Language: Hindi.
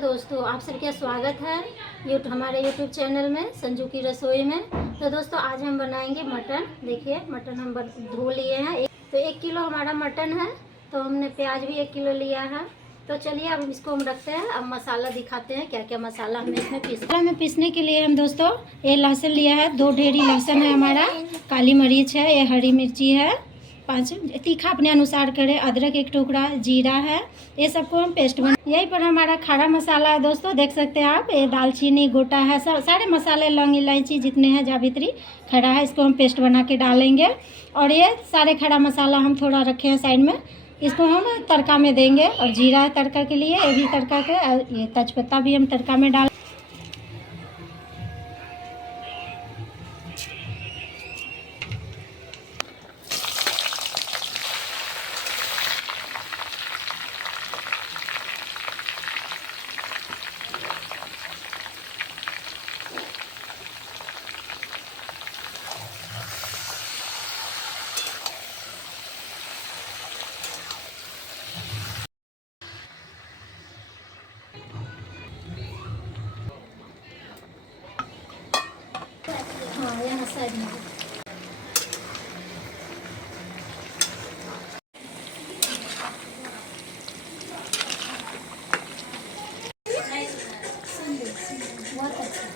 दोस्तों, आप सबका स्वागत है हमारे यूट्यूब चैनल में संजू की रसोई में। तो दोस्तों आज हम बनाएंगे मटन। देखिए मटन हम धो लिए हैं। तो 1 किलो हमारा मटन है। तो हमने प्याज भी 1 किलो लिया है। तो चलिए अब इसको हम रखते हैं। अब मसाला दिखाते हैं क्या क्या मसाला हमें इसमें पीसने के लिए। हम दोस्तों ये लहसुन लिया है, 2 ढेरी लहसुन है हमारा, काली मिर्च है, ये हरी मिर्ची है 5, तीखा अपने अनुसार करें, अदरक 1 टुकड़ा, जीरा है, ये सबको हम पेस्ट बना। यहीं पर हमारा खड़ा मसाला है दोस्तों, देख सकते हैं आप, ये दालचीनी गोटा है, सब सारे मसाले, लौंग इलायची जितने हैं जावित्री खड़ा है, इसको हम पेस्ट बना के डालेंगे। और ये सारे खड़ा मसाला हम थोड़ा रखे हैं साइड में, इसको हम तड़का में देंगे। और जीरा है तड़का के लिए, ये भी तड़का के, ये तेजपत्ता भी हम तड़का में डाल। हाँ यहाँ साइड में बहुत अच्छा।